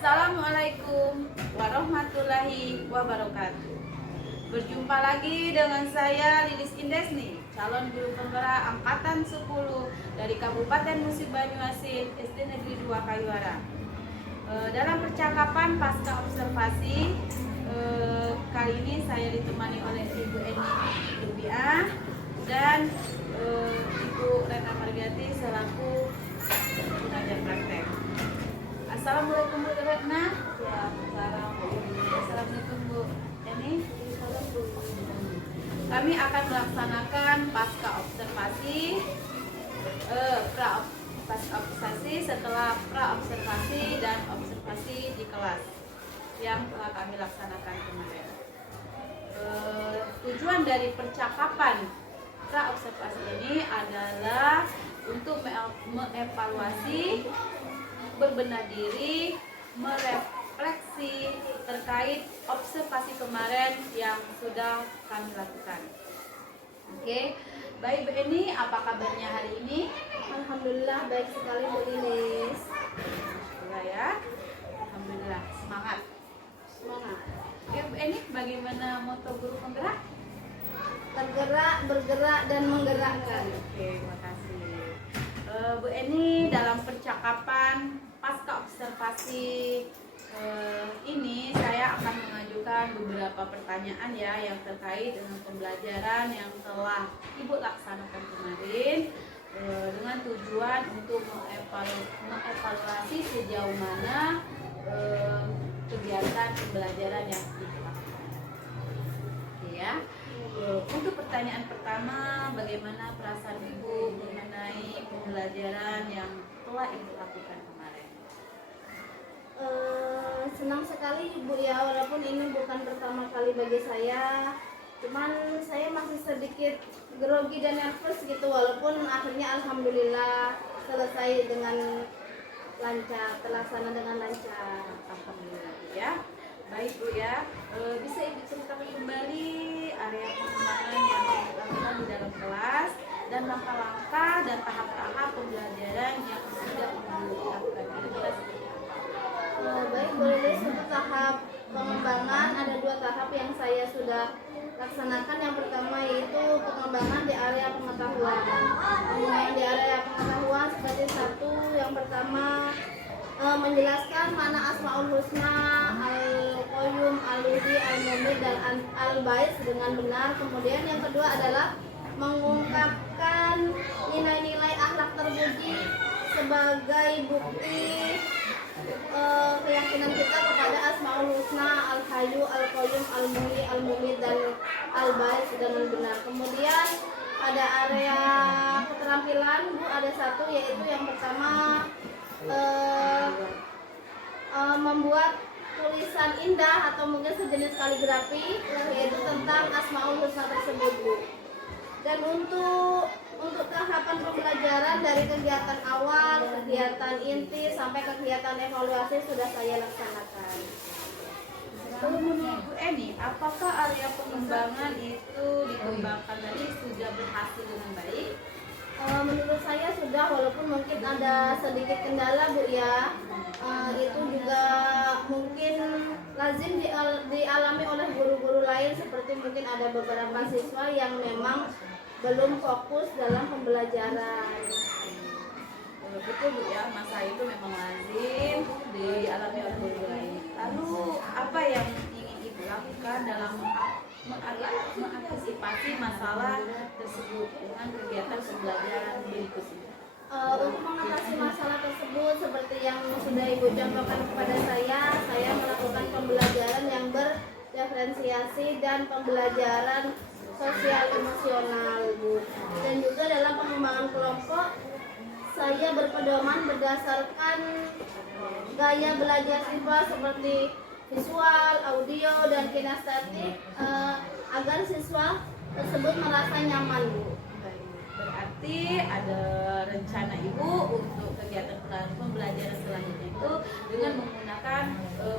Assalamualaikum warahmatullahi wabarakatuh. Berjumpa lagi dengan saya Lilis Indesni, calon guru penggerak angkatan 10 dari Kabupaten Musi Banyuasin, SD Negeri 2 Kayuara. Dalam percakapan pasca observasi, kali ini saya ditemani oleh Ibu Eni Rubiah dan Ibu Rena Margiati selaku pengajar praktek. Assalamualaikum Bu Retna. Assalamualaikum Bu Eni. Kami akan melaksanakan pasca observasi, pasca observasi setelah pra observasi dan observasi di kelas yang telah kami laksanakan kemarin. Tujuan dari percakapan pra observasi ini adalah untuk mengevaluasi, berbenah diri, merefleksi terkait observasi kemarin yang sudah kami lakukan. Oke, baik Bu Eni, apa kabarnya hari ini? Alhamdulillah baik sekali Bu Lilis. Alhamdulillah ya, alhamdulillah, semangat. Oke Bu Eni, bagaimana moto guru penggerak? Tergerak, bergerak, dan menggerakkan. Oke, terima kasih. Bu Eni, dalam percakapan pasca observasi ini saya akan mengajukan beberapa pertanyaan ya yang terkait dengan pembelajaran yang telah Ibu laksanakan kemarin, dengan tujuan untuk mengevaluasi sejauh mana kegiatan pembelajaran yang dilakukan. Ya. Untuk pertanyaan pertama, bagaimana perasaan Ibu mengenai pembelajaran yang telah Ibu lakukan kemarin? Senang sekali Bu ya, walaupun ini bukan pertama kali bagi saya. Cuman saya masih sedikit grogi dan nervous gitu, walaupun akhirnya alhamdulillah selesai dengan lancar, terlaksana dengan lancar. Alhamdulillah ya. Baik Bu ya, bisa Ibu ceritakan kembali area pengembangan yang dilakukan di dalam kelas dan langkah-langkah dan tahap-tahap pembelajaran yang sudah Ibu lakukan. Kira-kira seperti apa? Baik Bu Lilis, untuk tahap pengembangan ada 2 tahap yang saya sudah laksanakan. Yang pertama yaitu pengembangan di area pengetahuan. Pengembangan di area pengetahuan seperti satu, yang pertama menjelaskan mana Asmaul Husna, Al-Qayyum, Al-Wudi, Al-Mumid, dan Al-Bais dengan benar. Kemudian yang kedua adalah mengungkapkan nilai-nilai akhlak terpuji sebagai bukti keyakinan kita kepada Asmaul Husna, Al-Hayyu, Al-Qayyum, Al-Muhyi, Al-Mumid, dan Al-Bais dengan benar. Kemudian pada area keterampilan Bu ada satu, yaitu yang pertama membuat tulisan indah atau mungkin sejenis kaligrafi, yaitu tentang Asmaul Husna tersebut Bu. Dan untuk tahapan pembelajaran dari kegiatan awal, kegiatan inti, sampai kegiatan evaluasi sudah saya laksanakan. Menurut Bu Eni, apakah area pengembangan itu dikembangkan tadi sudah berhasil dengan baik? Menurut saya sudah, walaupun mungkin ada sedikit kendala Bu ya. Itu juga mungkin lazim dialami oleh guru-guru lain, seperti mungkin ada beberapa siswa yang memang belum fokus dalam pembelajaran. Betul Bu ya, masa itu memang lazim dialami oleh guru lain. Lalu apa yang ingin Ibu lakukan dalam mengantisipasi masalah tersebut dengan kegiatan pembelajaran berikutnya? Untuk mengatasi masalah tersebut, seperti yang sudah Ibu contohkan kepada saya melakukan pembelajaran yang berdiferensiasi dan pembelajaran sosial emosional Bu. Dan juga dalam pengembangan kelompok, saya berpedoman berdasarkan gaya belajar siswa seperti visual, audio, dan kinestetik, agar siswa tersebut merasa nyaman Bu. Berarti ada rencana Ibu untuk kegiatan pembelajaran selanjutnya itu dengan menggunakan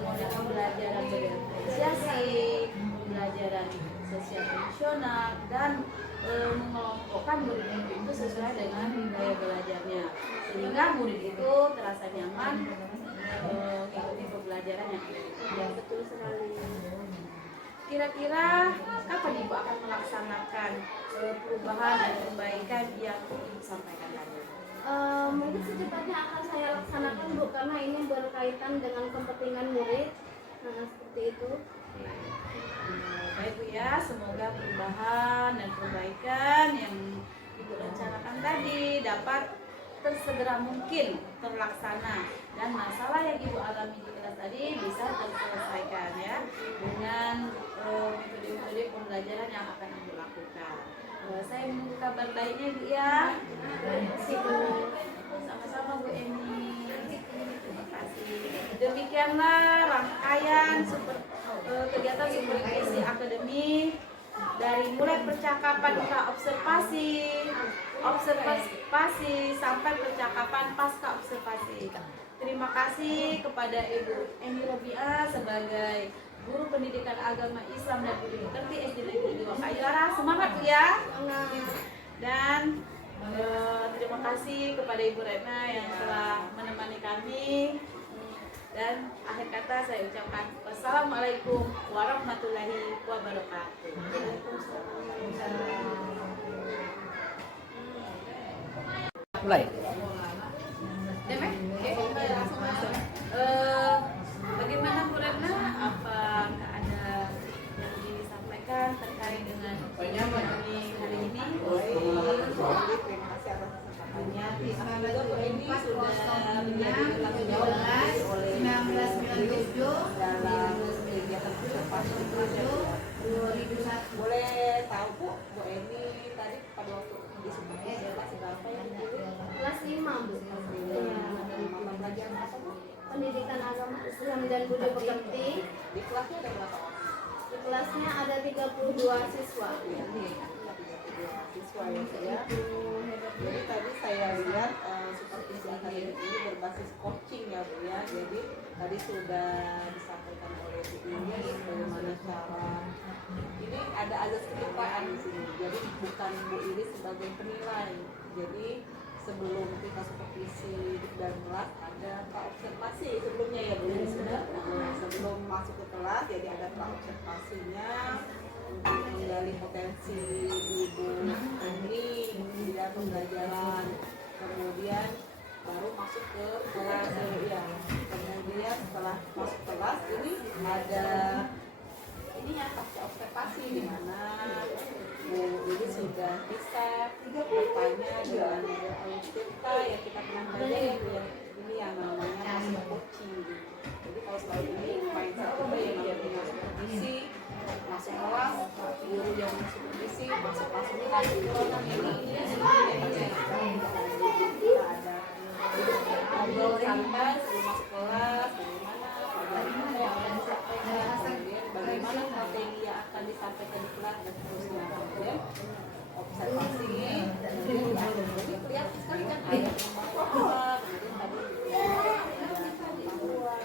model pembelajaran berdiferensiasi, pembelajaran sosial emosional, dan mengelompokkan murid itu sesuai dengan gaya belajarnya, sehingga murid itu terasa nyaman mengikuti pembelajaran pembelajaran yang ada di Ya, betul sekali. Kira-kira kapan Ibu akan melaksanakan perubahan dan perbaikan yang Ibu sampaikan tadi? Mungkin secepatnya akan saya laksanakan Bu, karena ini berkaitan dengan kepentingan murid. Nah, seperti itu. Baik Bu ya, semoga perubahan dan perbaikan yang Ibu rencanakan tadi dapat tersegera mungkin terlaksana dan masalah yang Ibu alami di kelas tadi bisa terselesaikan ya dengan metode-metode pembelajaran yang akan Ibu lakukan. Saya menunggu kabar baiknya Bu ya. Terima kasih Bu. Sama-sama Bu Eni. Terima kasih. Demikianlah rangkaian kegiatan supervisi akademik dari mulai percakapan observasi sampai percakapan pasca observasi. Terima kasih kepada Ibu Eni Robiah sebagai Guru Pendidikan Agama Islam dan Budi Pekerti SD Negeri 2 Kailara. Semangat Bu ya. Dan terima kasih kepada Ibu Retna yang telah menemani kami. Dan akhir kata saya ucapkan wassalamualaikum warahmatullahi wabarakatuh. Mulai. Demek, oke, langsung masuk. Bagaimana Bu Retna? Apakah ada yang disampaikan terkait dengan kami hari ini? Terima kasih atas kesempatannya. Semoga Bu Eni sudah menjadi tanggung jawab oleh 1997 dalam kegiatan observasi boleh tahu Bu Eni tadi pada waktu di supervisi kelas berapa yang dipilih? Kelas 5 Bu. Mata pelajaran apa Bu? Pendidikan Agama Islam dan Budi Pekerti. Di kelasnya ada berapa orang? Di kelasnya ada 32 siswa. Siswa ya. Jadi tadi saya lihat supervisi akademik ini berbasis coaching ya Bu ya. Jadi tadi sudah disampaikan oleh Bu Ini bagaimana cara ini ada azas kepekaan di sini. Jadi bukan Bu Iris sebagai penilai. Jadi sebelum kita supervisi dan kelas ada praobservasi sebelumnya ya Bu Iris ya. Sebelum masuk ke kelas jadi ada praobservasinya untuk menggali potensi Ibu Eni di dalam pembelajaran, kemudian baru masuk ke kelas ya. Kemudian setelah masuk kelas ini ada ini ya pasca observasi di mana Bu ini sudah bisa bertanya dengan alutsista yang kita pernah belajar ya Bu ya. Ini yang namanya master coaching. Jadi kalau selalu ini mindset kita yang namanya supervisi masuk kelas, guru yang supervisi masuk kelas ini lagi orang ini kita ada ngobrol santai sebelum masuk kelas, bagaimana yang akan disampaikan, kemudian bagaimana strategi yang akan disampaikan di kelas dan seterusnya. Kemudian observasi, jadi kelihatan sekali kan ada pengetahuan,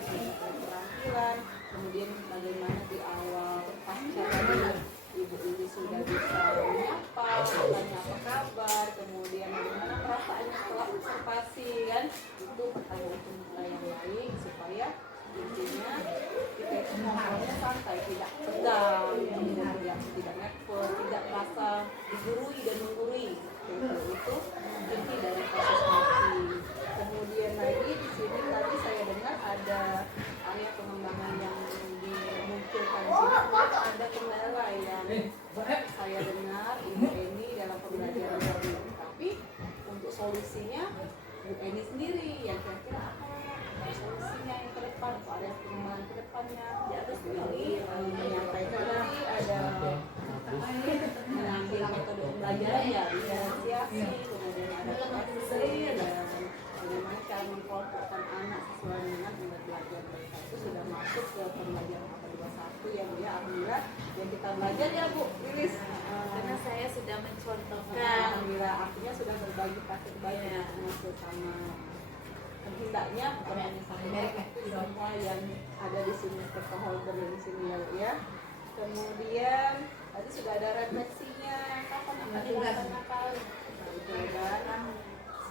keterampilan, kemudian bagaimana di awal pasca tadi Ibu ini sudah bisa menyapa, bertanya apa kabar, kemudian bagaimana perasaannya setelah observasi kan, itu pertanyaan yang baik supaya intinya kita itu ngobrolnya santai, tidak tegang, kemudian tidak nervous, tidak merasa digurui dan menggurui. Itu inti dari proses coaching. Kemudian lagi di sini tadi saya dengar ada area pengembangan yang dimunculkan di sini, ada kendala yang saya dengar Ibu Eni dalam pembelajaran tadi. Tapi untuk solusinya Bu Eni sendiri yang kira-kira apa solusinya yang ke depan, area pengembangan ke depannya. Di atas ini menyampaikan tadi ada mengambil metode pembelajaran ya, diferensiasi, kemudian ada koreksi, ada bagaimana cara mengkelompokkan anak sesuai dengan minat belajar mereka. Itu sudah masuk ke pembelajaran APA 21 ya Bu ya. Alhamdulillah yang kita belajar ya Bu Lilis, Karena saya sudah mencontohkan. alhamdulillah artinya sudah berbagi praktik baik ya sama hendaknya bukan hanya satu tapi semua yang ada di sini stakeholder di sini ya Bu ya. Kemudian tadi sudah ada refleksinya kapan akan dilaksanakan. Nah, itu kan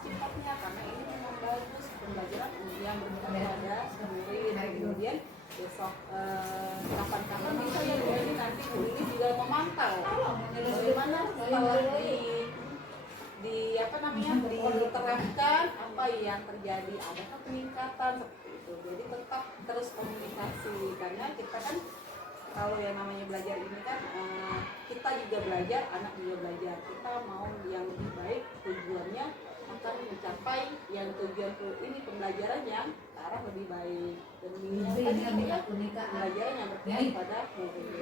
secepatnya karena ini memang bagus pembelajaran yang berkepada murid. Kemudian besok kapan-kapan bisa ya Bu ini nanti Bu ini juga memantau bagaimana setelah di apa namanya diterapkan apa yang terjadi, adakah peningkatan seperti itu. Jadi tetap terus komunikasi karena kita kan kalau yang namanya belajar ini kan kita juga belajar, anak juga belajar. Kita mau yang lebih baik, tujuannya akan mencapai yang tujuan ini pembelajaran yang ke arah lebih baik. Dan pembelajaran yang berpihak pada murid.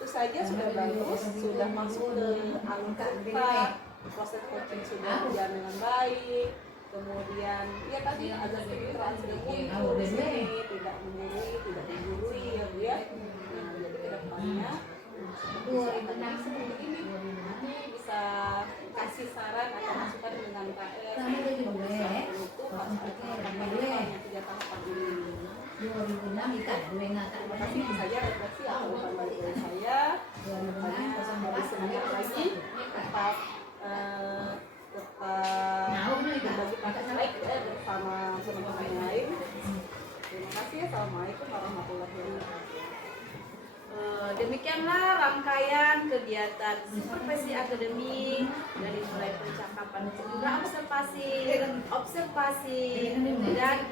Itu saja sudah bagus, sudah masuk ke alur kita, proses coaching sudah berjalan dengan baik. Kemudian ya tadi ada sedikit muncul di sini, tidak menggurui ya Bu ya. Nah, jadi kedepannya seperti ini nanti bisa kasih saran atau masukan dengan KS untuk yang 3 tahapan ini. Terima kasih saja refleksi atau tambah dari saya. Hari Senin lagi tetap berbagi praktek bersama teman-teman yang lain. Terima kasih. Assalamualaikum warahmatullahi wabarakatuh. Demikianlah rangkaian kegiatan supervisi akademik dari mulai percakapan hingga observasi dan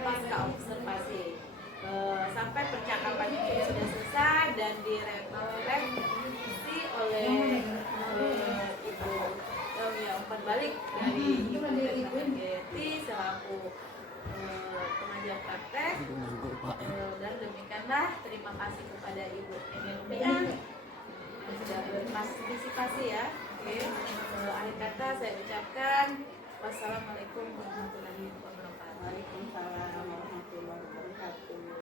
pasca observasi. Sampai percakapan itu sudah selesai dan direvisi oleh Ibu Lamia umpan balik dari Ibu Gayati selaku pengajar praktek. Dan demikianlah terima kasih kepada Ibu Emilia yang sudah berpartisipasi ya. Oke. Akhir kata saya ucapkan wassalamualaikum warahmatullahi wabarakatuh. Waalaikumsalam warahmatullahi wabarakatuh.